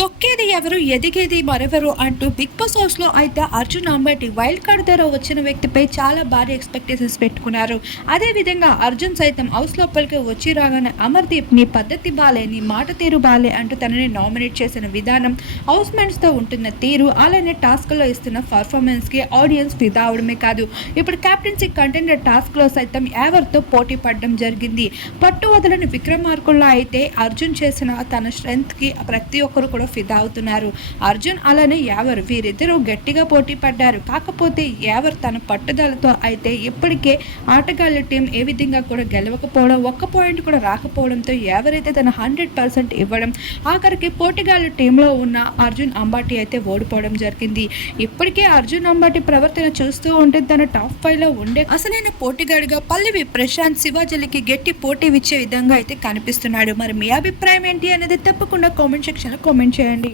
తొక్కేది ఎవరు ఎదిగేది మరెవరు అంటూ బిగ్ బాస్ హౌస్లో అయితే అర్జున్ అంబటి వైల్డ్ కార్డ్ ధర వచ్చిన వ్యక్తిపై చాలా భారీ ఎక్స్పెక్టేషన్స్ పెట్టుకున్నారు. అదే విధంగా అర్జున్ సైతం హౌస్ లోపలికి వచ్చి రాగానే అమర్దీప్ నీ పద్ధతి బాలే నీ మాట తీరు బాలే అంటూ తనని నామినేట్ చేసిన విధానం హౌస్ మెంట్స్తో ఉంటున్న తీరు అలానే టాస్క్లో ఇస్తున్న పర్ఫార్మెన్స్కి ఆడియన్స్ ఫిదా అవడమే కాదు. ఇప్పుడు కెప్టెన్సీ కంటెండర్ టాస్క్లో సైతం ఎవరితో పోటీ పడడం జరిగింది? పట్టు వదలని విక్రమార్కుల్లో అయితే అర్జున్ చేసిన తన స్ట్రెంత్కి ప్రతి ఒక్కరు కూడా ఫిదా అవుతున్నారు. అర్జున్ అలానే యావర్ వీరిద్దరూ గట్టిగా పోటీ పడ్డారు. కాకపోతే యావర్ తన పట్టుదలతో అయితే ఇప్పటికే ఆటగాళ్ళ టీం ఏ విధంగా కూడా గెలవకపోవడం ఒక్క పాయింట్ కూడా రాకపోవడంతో ఎవరైతే తన హండ్రెడ్ పర్సెంట్ ఇవ్వడం ఆఖరికి పోటీగాళ్ళ టీంలో ఉన్న అర్జున్ అంబాటి అయితే ఓడిపోవడం జరిగింది. ఇప్పటికే అర్జున్ అంబాటి ప్రవర్తన చూస్తూ ఉంటే తన టాప్ ఫైవ్లో ఉండే అసలైన పోటీగాడిగా పల్లవి ప్రశాంత్ శివాజలికి గట్టి పోటీ ఇచ్చే విధంగా అయితే కనిపిస్తున్నాడు. మరి మీ అభిప్రాయం ఏంటి అనేది తప్పకుండా కామెంట్ సెక్షన్లో కామెంట్ చేయండి.